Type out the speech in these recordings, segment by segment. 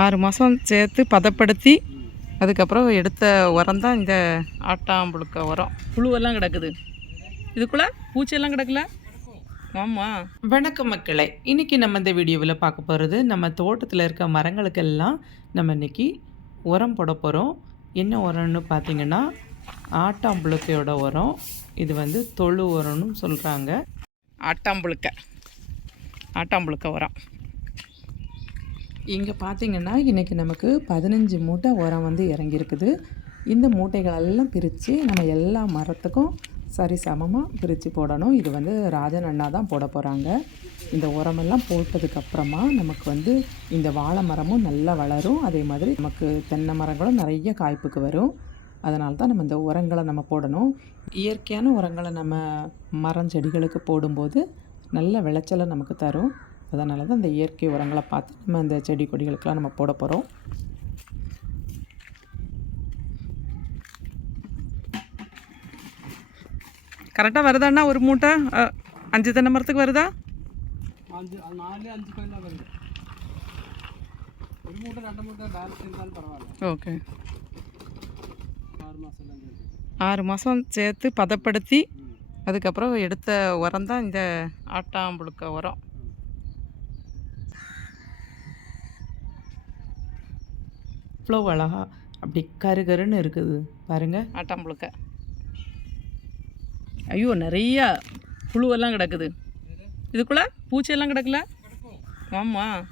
ஆறு மாதம் சேர்த்து பதப்படுத்தி அதுக்கப்புறம் எடுத்த உரம் தான் இந்த ஆட்டாம்புழுக்க உரம். புழுவெல்லாம் கிடக்குது. இதுக்குள்ளே பூச்சியெல்லாம் கிடக்கல? ஆமாம் வணக்கம் மக்களை இன்றைக்கி நம்ம இந்த வீடியோவில் பார்க்க போகிறது நம்ம தோட்டத்தில் இருக்க மரங்களுக்கெல்லாம் நம்ம இன்றைக்கி உரம் போட போகிறோம் என்ன உரம்னு பார்த்தீங்கன்னா ஆட்டாம்புழுக்கையோட உரம். இது வந்து தொழு உரம்னு சொல்கிறாங்க ஆட்டாம்புழுக்க. ஆட்டாம்புழுக்க உரம். இங்கே பார்த்தீங்கன்னா இன்றைக்கி நமக்கு பதினஞ்சு மூட்டை உரம் வந்து இறங்கியிருக்குது. இந்த மூட்டைகளெல்லாம் பிரித்து நம்ம எல்லா மரத்துக்கும் சரி சமமாக பிரித்து போடணும். இது வந்து ராஜன் அண்ணா தான் போட போகிறாங்க இந்த உரமெல்லாம் போட்டதுக்கப்புறமா நமக்கு வந்து இந்த வாழை மரமும் நல்லா வளரும். அதே மாதிரி நமக்கு தென்னை மரங்களும் நிறைய காய்ப்புக்கு வரும். அதனால தான் நம்ம இந்த உரங்களை நம்ம போடணும். இயற்கையான உரங்களை நம்ம மரம் செடிகளுக்கு போடும்போது நல்ல விளைச்சலை நமக்கு தரும். அதனால தான் இந்த இயற்கை உரங்களை பார்த்து நம்ம இந்த செடி கொடிகளுக்கெலாம் நம்ம போட போகிறோம் கரெக்டாக வருதாண்ணா ஒரு மூட்டை? அஞ்சு தென்னை மரத்துக்கு வருதா? அஞ்சு நாலு அஞ்சு கோயில் வருது. ஒரு மூட்டை ரெண்டு மூட்டை இருந்தாலும் பரவாயில்ல. ஓகே. ஆறு மாதம் ஆறு மாதம் சேர்த்து பதப்படுத்தி அதுக்கப்புறம் எடுத்த உரம் தான் இந்த ஆட்டாம்புழுக்க உரம். இவ்வளோ அழகா அப்படி கருகருன்னு இருக்குது. பாருங்க. ஆட்டாம்புழுக்க ஐயோ நிறைய புழுவெல்லாம் கிடக்குது. இதுக்குள்ள பூச்சியெல்லாம் கிடக்கல? ஆமாம்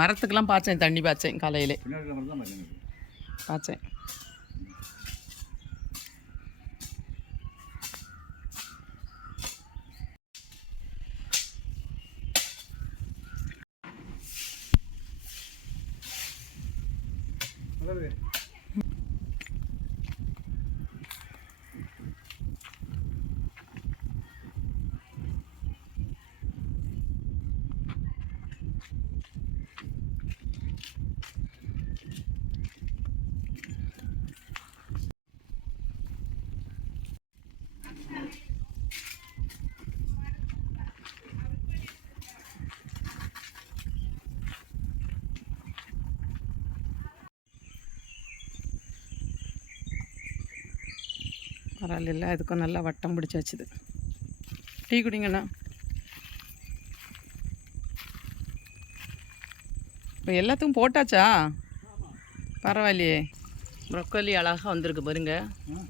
மரத்துக்கெல்லாம் பாய்ச்சேன் தண்ணி பாய்ச்சேன் காலையிலே. பாய்ச்சேன். Tabii. பரவாயில்ல இதுக்கும் நல்லா வட்டம் பிடிச்சி வச்சுது. டீ குடிங்கண்ணா. இப்போ எல்லாத்துக்கும் போட்டாச்சா? பரவாயில்லையே. ப்ரொக்கோலி அழகாக வந்திருக்கு பாருங்க. ம்.